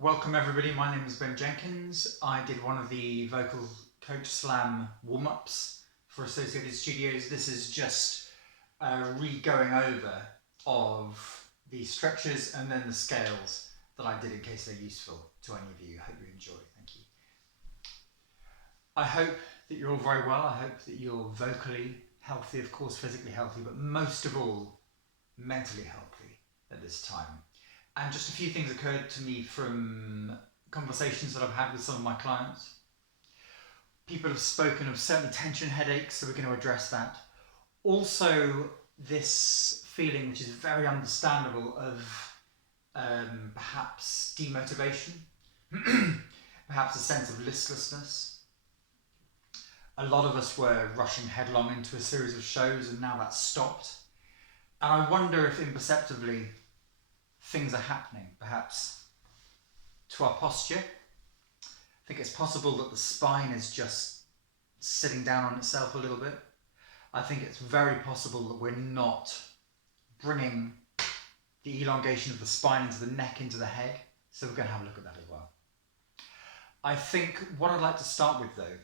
Welcome everybody, my name is Ben Jenkins. I did one of the vocal coach slam warm-ups for Associated Studios. This is just a re-going over of the stretches and then the scales that I did in case they're useful to any of you. I hope you enjoy. Thank you. I hope that you're all very well. I hope that you're vocally healthy, of course physically healthy, but most of all mentally healthy at this time. And just a few things occurred to me from conversations that I've had with some of my clients. People have spoken of certainly tension headaches, so we're going to address that. Also, this feeling, which is very understandable, of perhaps demotivation, perhaps a sense of listlessness. A lot of us were rushing headlong into a series of shows and now that's stopped. And I wonder if imperceptibly things are happening, perhaps to our posture. I think it's possible that the spine is just sitting down on itself a little bit. I think it's very possible that we're not bringing the elongation of the spine into the neck, into the head. So we're going to have a look at that as well. I think what I'd like to start with though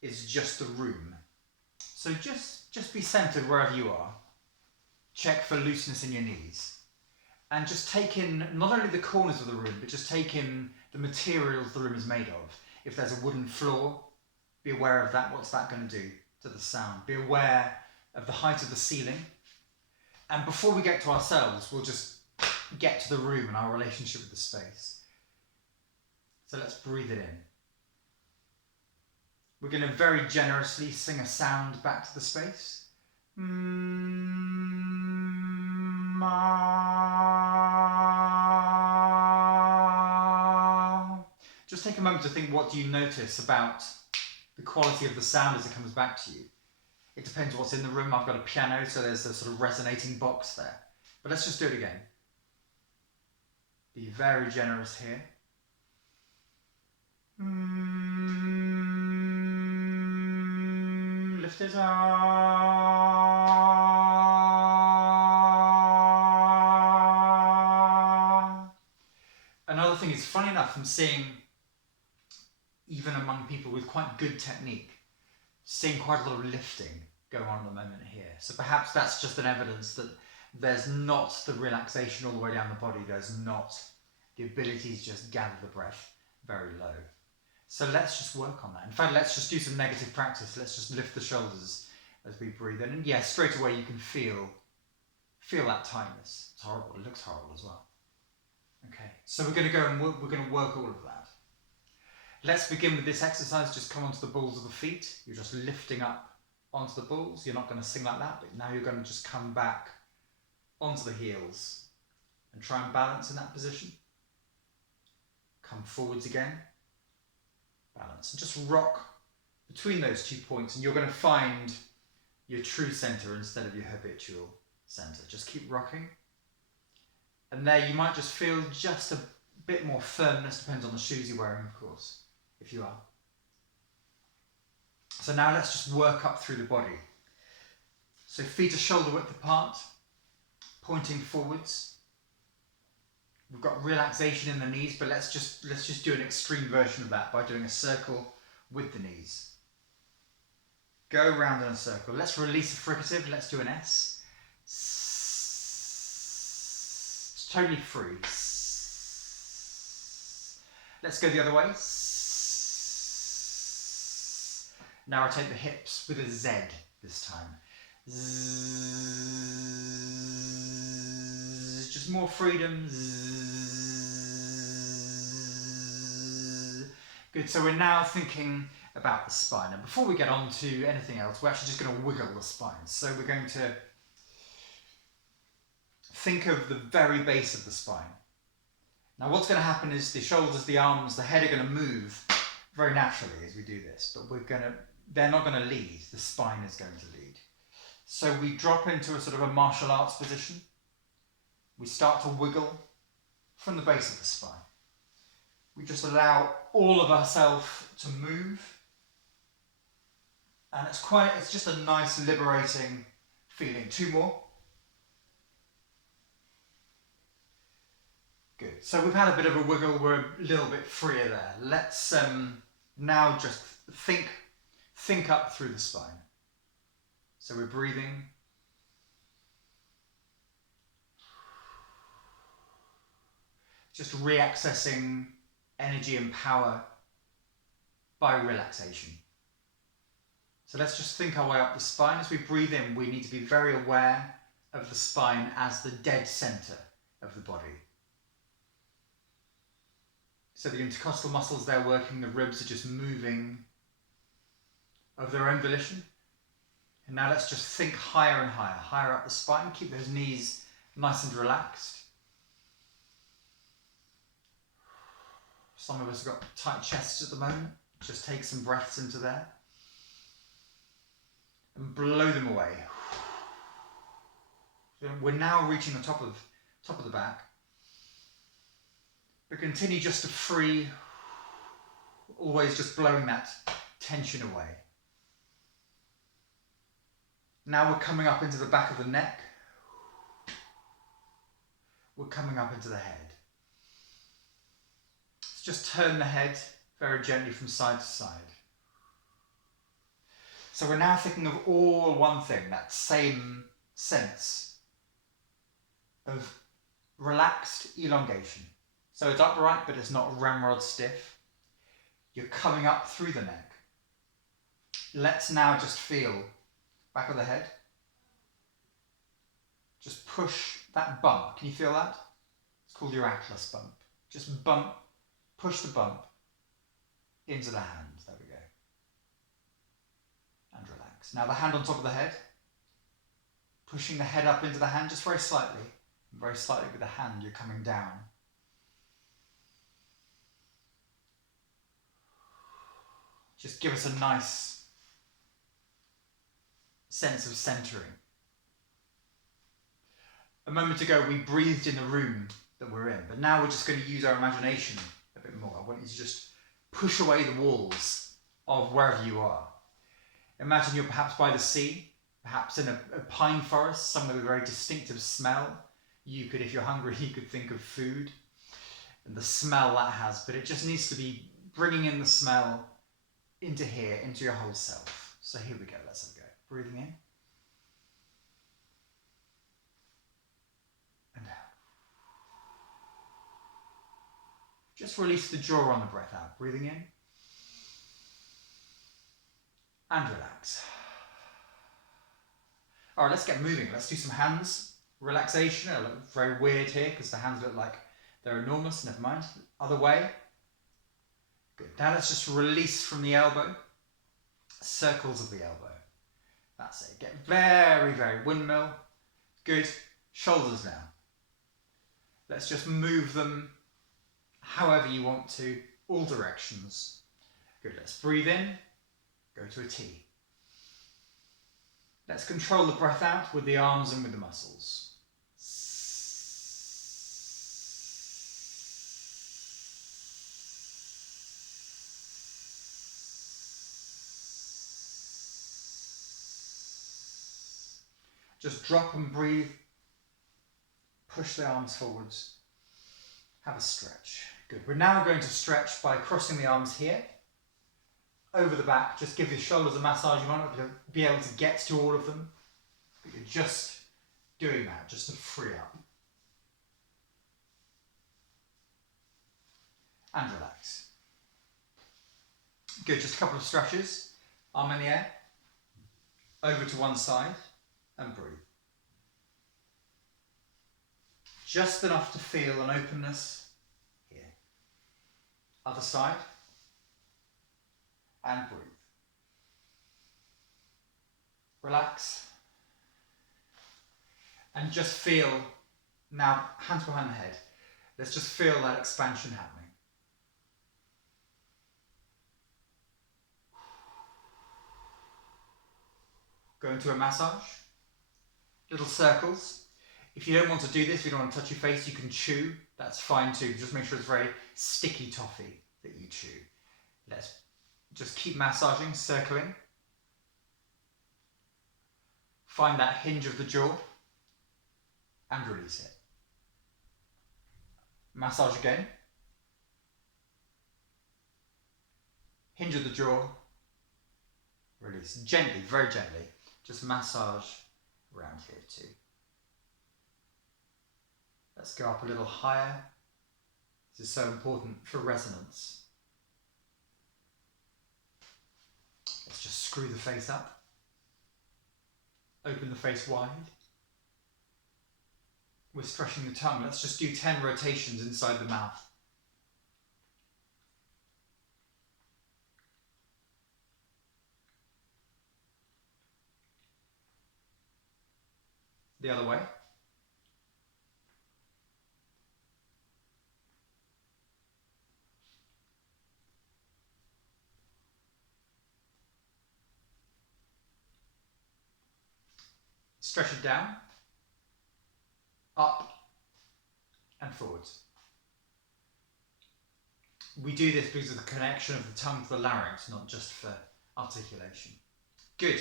is just the room. So just be centered wherever you are. Check for looseness in your knees. And just take in not only the corners of the room, but just take in the materials the room is made of. If there's a wooden floor, be aware of that. What's that going to do to the sound? Be aware of the height of the ceiling. And before we get to ourselves, we'll just get to the room and our relationship with the space. So let's breathe it in. We're going to very generously sing a sound back to the space. Just take a moment to think, what do you notice about the quality of the sound as it comes back to you? It depends what's in the room. I've got a piano, so there's a sort of resonating box there. But let's just do it again. Be very generous here. Lift it up. Another thing is, funny enough, I'm seeing, even among people with quite good technique, seeing quite a lot of lifting go on at the moment here. So perhaps that's just an evidence that there's not the relaxation all the way down the body. There's not the ability to just gather the breath very low. So let's just work on that. In fact, let's just do some negative practice. Let's just lift the shoulders as we breathe in. And yeah, straight away you can feel that tightness. It's horrible. It looks horrible as well. Okay, so we're going to go and we're going to work all of that. Let's begin with this exercise. Just come onto the balls of the feet. You're just lifting up onto the balls. You're not going to sing like that, but now you're going to just come back onto the heels and try and balance in that position. Come forwards again. Balance. And just rock between those 2 points, and you're going to find your true center instead of your habitual center. Just keep rocking. And there you might just feel just a bit more firmness, depends on the shoes you're wearing, of course, if you are. So now let's just work up through the body. So feet are shoulder width apart, pointing forwards. We've got relaxation in the knees, but let's just do an extreme version of that by doing a circle with the knees. Go around in a circle. Let's release a fricative. Let's do an S. It's totally free. Let's go the other way. Now I take the hips with a Z this time. Just more freedom. Good, so we're now thinking about the spine. And before we get on to anything else, we're actually just going to wiggle the spine. So we're going to think of the very base of the spine. Now what's going to happen is the shoulders, the arms, the head are going to move very naturally as we do this, but they're not going to lead, the spine is going to lead. So we drop into a sort of a martial arts position. We start to wiggle from the base of the spine. We just allow all of ourselves to move. And it's just a nice liberating feeling. 2 more. Good. So we've had a bit of a wiggle, we're a little bit freer there. Let's now just think up through the spine. So we're breathing. Just reaccessing energy and power by relaxation. So let's just think our way up the spine. As we breathe in, we need to be very aware of the spine as the dead center of the body. So the intercostal muscles, they're working, the ribs are just moving of their own volition. And now let's just think higher and higher, higher up the spine. Keep those knees nice and relaxed. Some of us have got tight chests at the moment. Just take some breaths into there. And blow them away. We're now reaching the top of the back. But continue just to free, always just blowing that tension away. Now we're coming up into the back of the neck. We're coming up into the head. Let's just turn the head very gently from side to side. So we're now thinking of all one thing, that same sense of relaxed elongation. So it's upright, but it's not ramrod stiff. You're coming up through the neck. Let's now just feel back of the head. Just push that bump. Can you feel that? It's called your atlas bump. Just bump, push the bump into the hand. There we go. And relax. Now the hand on top of the head. Pushing the head up into the hand just very slightly. Very slightly with the hand, you're coming down. Just give us a nice sense of centering. A moment ago we breathed in the room that we're in, but now we're just going to use our imagination a bit more. I want you to just push away the walls of wherever you are. Imagine you're perhaps by the sea, perhaps in a pine forest, somewhere with a very distinctive smell. You could, if you're hungry, you could think of food and the smell that has, but it just needs to be bringing in the smell into here, into your whole self. So here we go, let's have a go. Breathing in. And out. Just release the jaw on the breath out. Breathing in. And relax. All right, let's get moving. Let's do some hands. Relaxation. It'll look very weird here because the hands look like they're enormous. Never mind. Other way. Good. Now let's just release from the elbow. Circles of the elbow. That's it. Get very, very windmill. Good. Shoulders now. Let's just move them however you want to, all directions. Good. Let's breathe in. Go to a T. Let's control the breath out with the arms and with the muscles. Just drop and breathe. Push the arms forwards. Have a stretch. Good. We're now going to stretch by crossing the arms here. Over the back. Just give your shoulders a massage. You might not be able to get to all of them. But you're just doing that, just to free up. And relax. Good. Just a couple of stretches. Arm in the air. Over to one side. And breathe. Just enough to feel an openness here. Other side. And breathe. Relax. And just feel, now hands behind the head, let's just feel that expansion happening. Go into a massage. Little circles. If you don't want to do this, if you don't want to touch your face, you can chew. That's fine too. Just make sure it's very sticky toffee that you chew. Let's just keep massaging, circling. Find that hinge of the jaw and release it. Massage again. Hinge of the jaw. Release. Gently, very gently. Just massage around here too. Let's go up a little higher. This is so important for resonance. Let's just screw the face up. Open the face wide. We're stretching the tongue. Let's just do 10 rotations inside the mouth. The other way. Stretch it down, up and forwards. We do this because of the connection of the tongue to the larynx, not just for articulation. Good.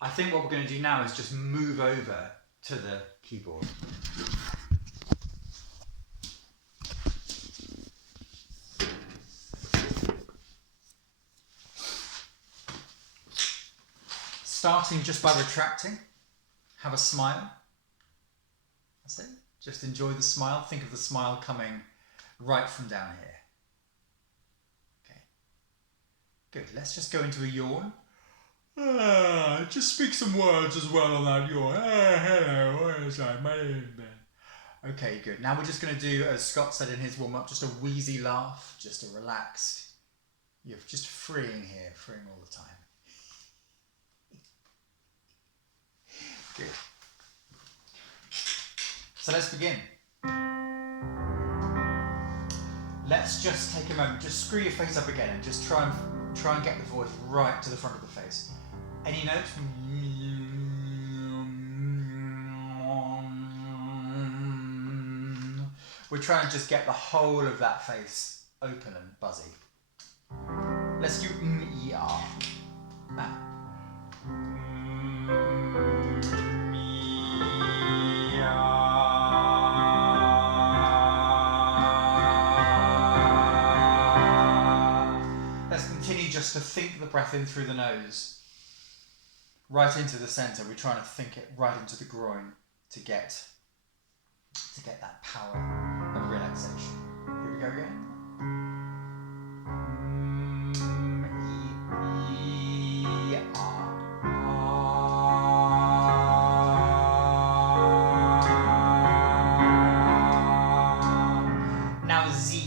I think what we're going to do now is just move over to the keyboard. Starting just by retracting, have a smile. That's it. Just enjoy the smile. Think of the smile coming right from down here. Okay. Good. Let's just go into a yawn. Just speak some words as well on that yawn. Hello, what is that? My name is Ben. Okay, good. Now we're just going to do, as Scott said in his warm-up, just a wheezy laugh, just a relaxed. You're just freeing here, freeing all the time. Good. So let's begin. Let's just take a moment, just screw your face up again and just try and get the voice right to the front of the face. Any notes? We're trying to just get the whole of that face open and buzzy. Let's do E-R. Now. Just to think the breath in through the nose, right into the centre. We're trying to think it right into the groin to get that power of relaxation. Here we go again. Now Z.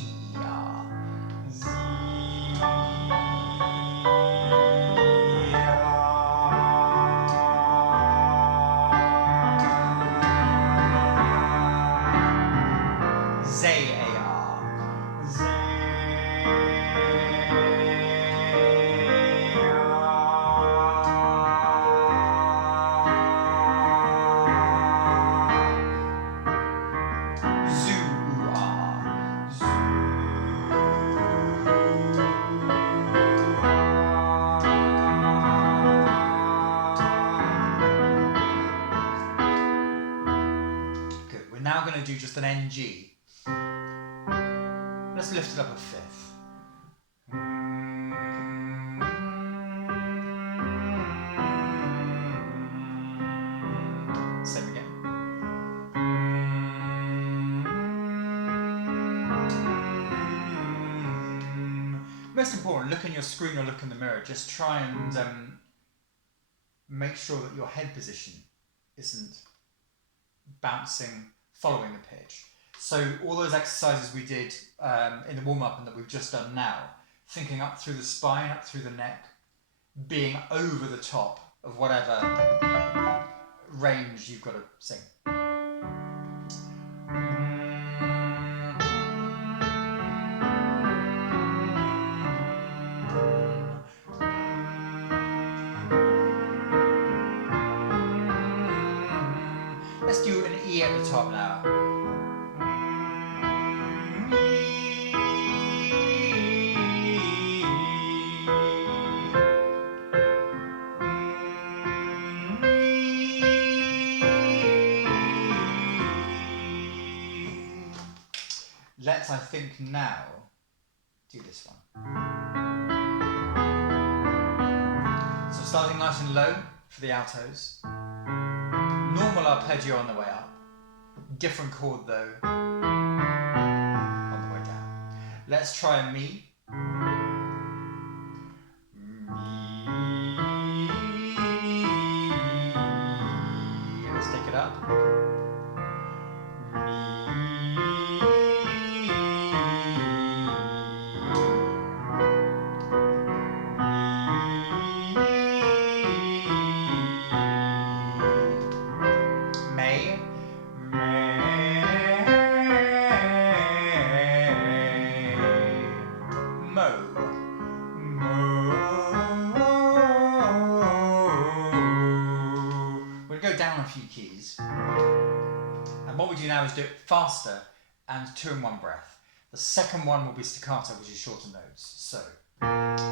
Now going to do just an NG. Let's lift it up a fifth. Same again. Most important, look in your screen or look in the mirror. Just try and make sure that your head position isn't bouncing following the pitch. So all those exercises we did in the warm-up and that we've just done now, thinking up through the spine, up through the neck, being over the top of whatever range you've got to sing. Let's do an E at the top now. let's, I think, now do this one. So starting nice and low for the altos. Normal arpeggio on the way up. Different chord though on the way down. Let's try a mi. Let's take it up. Down a few keys, and what we do now is do it faster and 2 in 1 breath. The second one will be staccato, which is shorter notes. So let's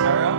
carry on.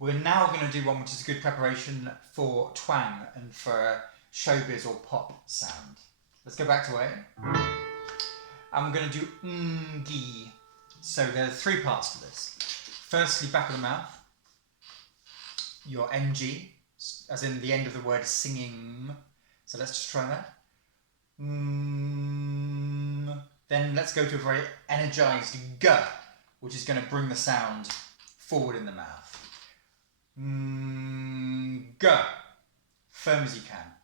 We're now going to do one which is a good preparation for twang and for showbiz or pop sound. Let's go back to A. And we're going to do ngi. So there are 3 parts to this. Firstly, back of the mouth. Your ng, as in the end of the word singing. So let's just try that. Then let's go to a very energized g, which is going to bring the sound forward in the mouth. G, firm as you can.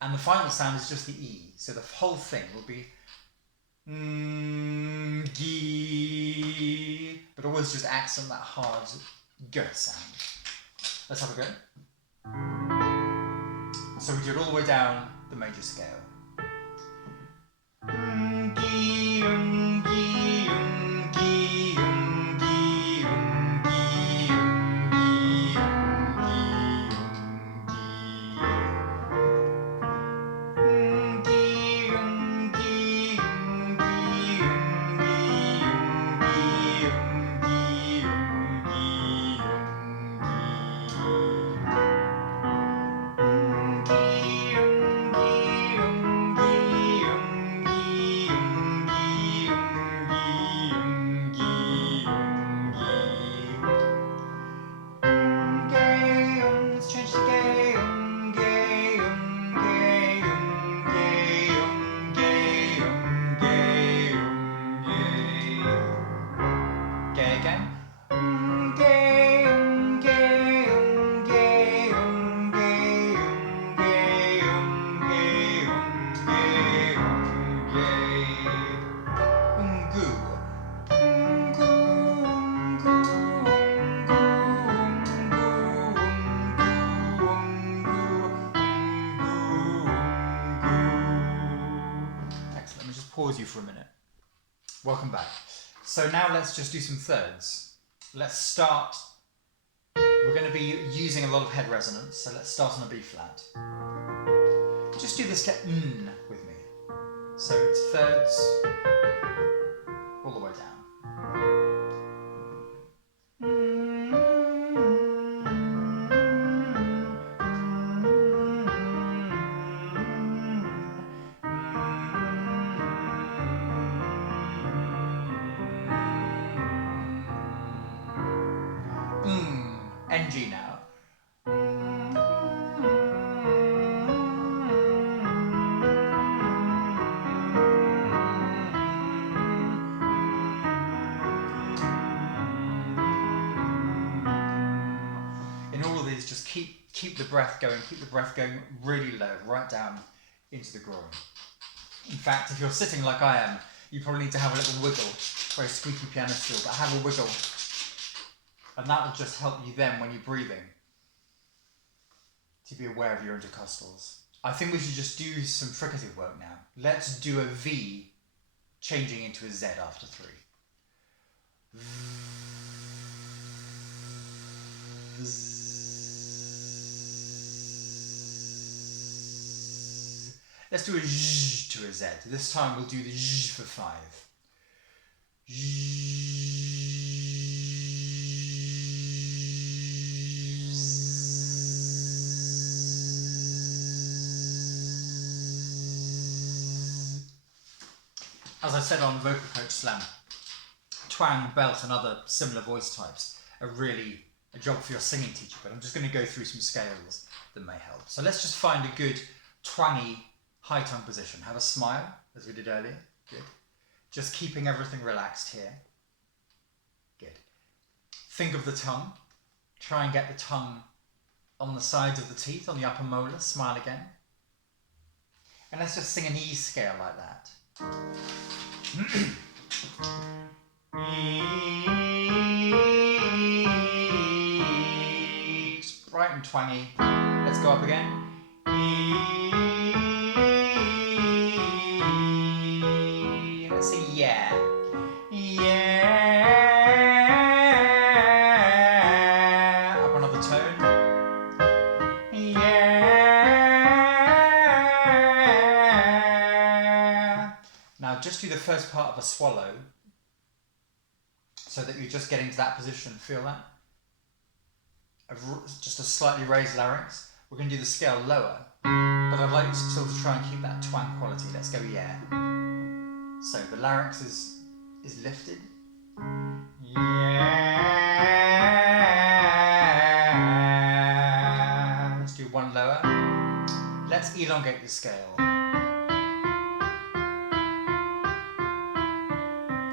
And the final sound is just the E, so the whole thing will be gi, but always just accent that hard g sound. Let's have a go. So we do it all the way down the major scale. Pause you for a minute. Welcome back. So now let's just do some thirds. Let's start. We're going to be using a lot of head resonance, so let's start on a B flat. Just do this to n with me. So it's thirds all the way down. NG now. In all of these, just keep the breath going really low, right down into the groin. In fact, if you're sitting like I am, you probably need to have a little wiggle, very squeaky piano stool, but have a wiggle. And that will just help you then when you're breathing to be aware of your intercostals. I think we should just do some fricative work now. Let's do a V changing into a Z after 3. Let's do a Z to a Z. This time we'll do the Z for 5. As I said on Vocal Coach Slam, twang, belt and other similar voice types are really a job for your singing teacher, but I'm just going to go through some scales that may help. So let's just find a good twangy high tongue position. Have a smile, as we did earlier. Good. Just keeping everything relaxed here. Good. Think of the tongue. Try and get the tongue on the sides of the teeth, on the upper molar. Smile again. And let's just sing an E scale like that. Just bright and twangy. Let's go up again. Let's say yeah. Yeah. Up another tone. Yeah. Now just do the first part of a swallow so that you're just getting to that position. Feel that? Just a slightly raised larynx. We're going to do the scale lower, but I'd like you still to try and keep that twang quality. Let's go yeah. So the larynx is lifted. Yeah. Let's do one lower. Let's elongate the scale.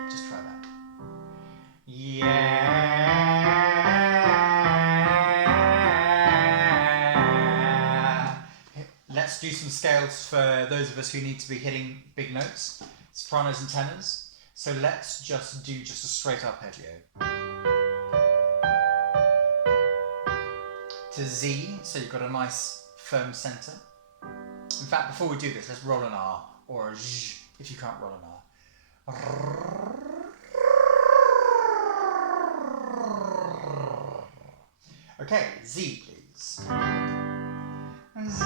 Just try that. Yeah. Let's do some scales for those of us who need to be hitting big notes, sopranos and tenors. So let's just do a straight arpeggio. To Z, so you've got a nice firm centre. In fact, before we do this, let's roll an R, or a Z, if you can't roll an R. Okay, Z please. Z.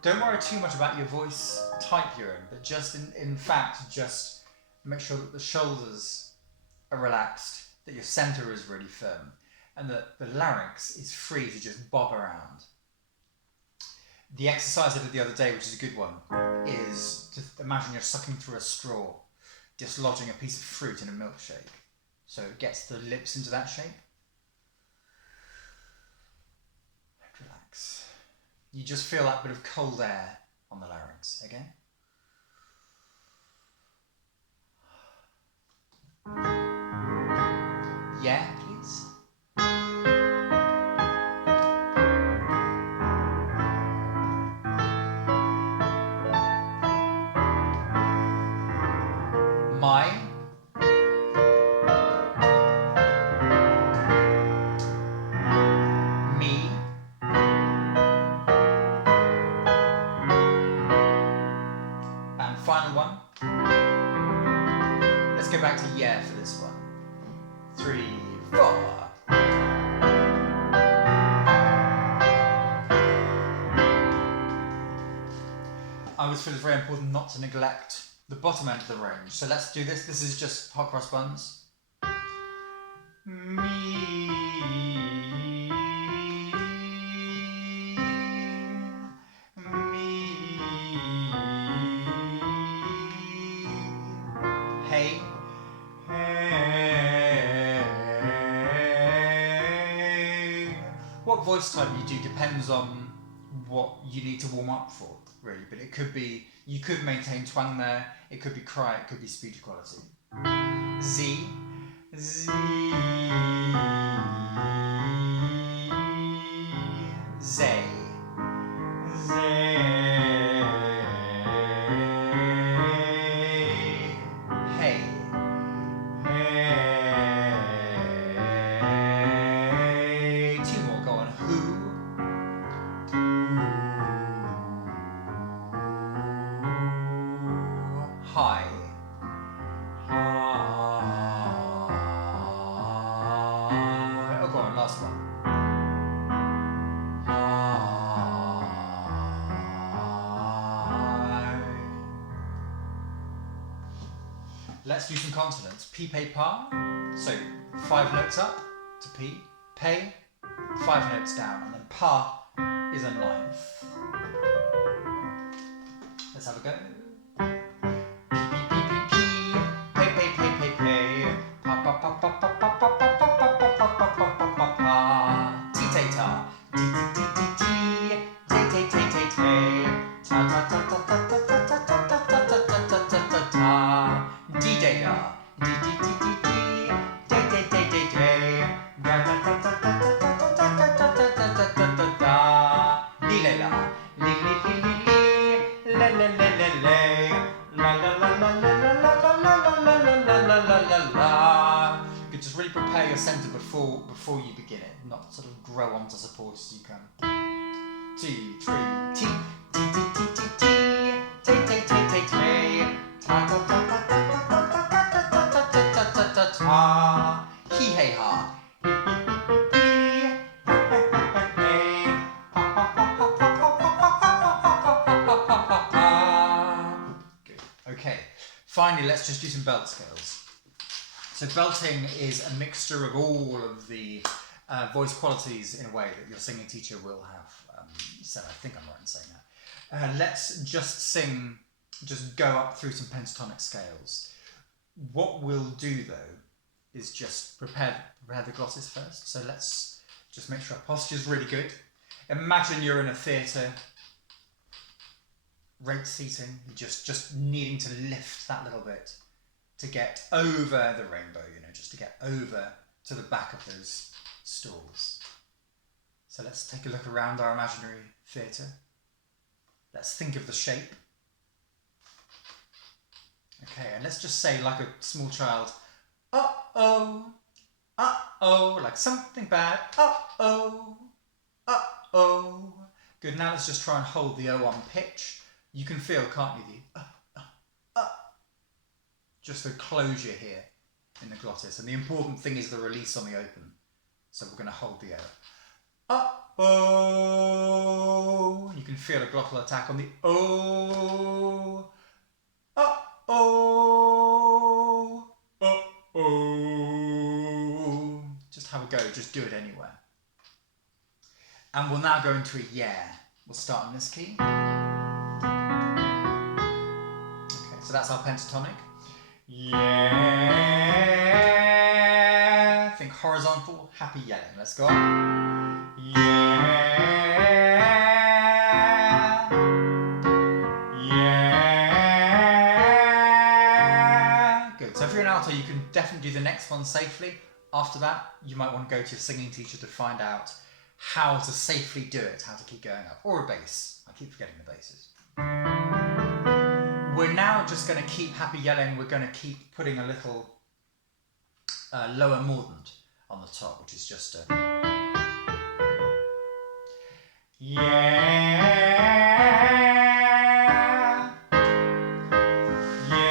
Don't worry too much about your voice type you're in, but just in fact, just make sure that the shoulders are relaxed, that your centre is really firm, and that the larynx is free to just bob around. The exercise I did the other day, which is a good one, is to imagine you're sucking through a straw, dislodging a piece of fruit in a milkshake. So it gets the lips into that shape. And relax. You just feel that bit of cold air on the larynx. Again. Yeah, please. My. Me. And final one. Let's go back to yeah for this one. 3, 4. I always feel it's very important not to neglect the bottom end of the range. So let's do this. This is just hot cross buns. Me. Hey. Hey. voice type you do depends on what you need to warm up for, really. But it could be, you could maintain twang there, it could be cry, it could be speech equality. Z, Z, Zay, Zay, hey, hey. Two more, go on. Who, hi, hi. Oh, go on, last one. Let's do some consonants. P, pay, pa. So 5 notes up to P, pay, 5 notes down, and then pa is a 9th. Let's have a go. P, pay, pay, pay, pay, pay. Pa, pa, pa, pa, pa, pa, pa, pa, pa, pa, pa, pa, pa, pa, pa, pa. Ti, tay, ta. Ti, ti, ti, ti, ti. Tay, tay, tay, tay, tay. Ta, ta, ta, ta, ta, ta, ta, ta, ta, ta, ta, ta, ta, ta, ta. D-day-da. D-d-d-d-d. Day-day-day-day-day. Da-da-da-da-da-da-da-da-da-da-da-da-da. Li-la-la. Li-li-li-li-li. La-la-la-la-la. La-la-la-la-la-la-la-la-la-la-la-la-la. You just really prepare your centre before you begin it, not sort of grow onto support as you can. 2, 3, T. T-T-T-T-T. Tay-tay-tay-tay-tay. Ta-ta-ta-ta-ta-ta-ta-ta-ta-ta-ta-ta. He, hey, ha. Good. Okay. Finally, let's just do some belt scales. So belting is a mixture of all of the voice qualities in a way that your singing teacher will have said. I think I'm right in saying that. Let's just go up through some pentatonic scales. What we'll do though is just prepare the glottis first. So let's just make sure our posture is really good. Imagine you're in a theatre, rate seating, just needing to lift that little bit to get over the rainbow, just to get over to the back of those stalls. So let's take a look around our imaginary theatre. Let's think of the shape. Okay, and let's just say, like a small child, uh-oh, uh-oh, like something bad, uh-oh, uh-oh. Good, now let's just try and hold the O on pitch. You can feel, can't you, the just the closure here in the glottis. And the important thing is the release on the open. So we're going to hold the O. Uh-oh. You can feel a glottal attack on the O. Uh-oh. Uh-oh. Just have a go. Just do it anywhere. And we'll now go into a yeah. We'll start in this key. Okay, so that's our pentatonic. Yeah. Think horizontal, happy yelling. Let's go on. Yeah. Yeah. Good. So if you're an alto, you can definitely do the next one safely. After that, you might want to go to your singing teacher to find out how to safely do it, how to keep going up. Or a bass. I keep forgetting the basses. We're now just going to keep happy yelling. We're going to keep putting a little lower mordant on the top, which is just a yeah, yeah.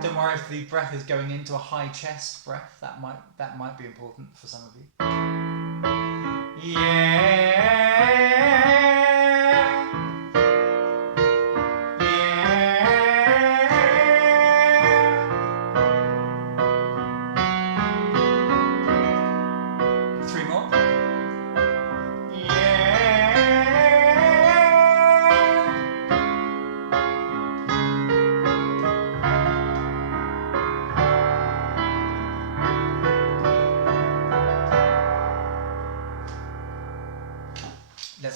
Don't worry if the breath is going into a high chest breath. That might be important for some of you. Yeah.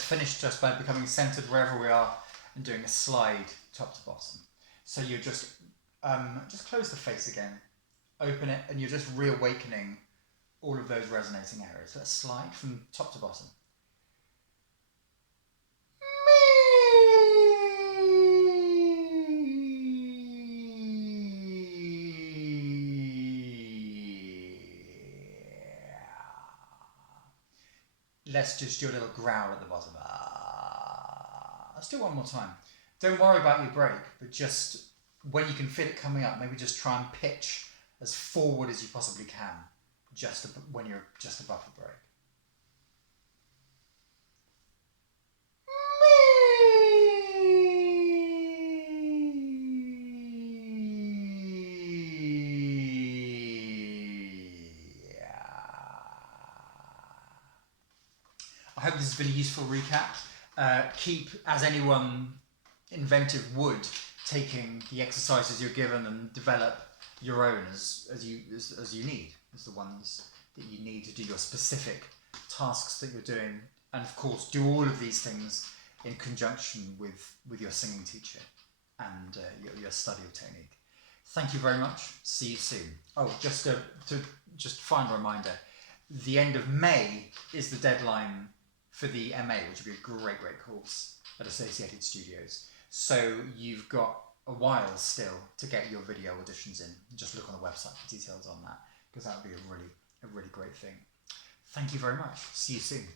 finish just by becoming centered wherever we are and doing a slide top to bottom. So you're just close the face again, open it, and you're just reawakening all of those resonating areas. Let's slide from top to bottom. Let's just do a little growl at the bottom. Let's do one more time. Don't worry about your break, but just when you can feel it coming up, maybe just try and pitch as forward as you possibly can, when you're just above the break. I hope this has been a useful recap. Keep, as anyone inventive would, taking the exercises you're given and develop your own as you need, as the ones that you need to do your specific tasks that you're doing. And of course, do all of these things in conjunction with your singing teacher and your study of technique. Thank you very much. See you soon. Oh, just final reminder, the end of May is the deadline for the MA, which would be a great course at Associated Studios. So you've got a while still to get your video auditions in. Just look on the website for details on that, because that would be a really great thing. Thank you very much. See you soon.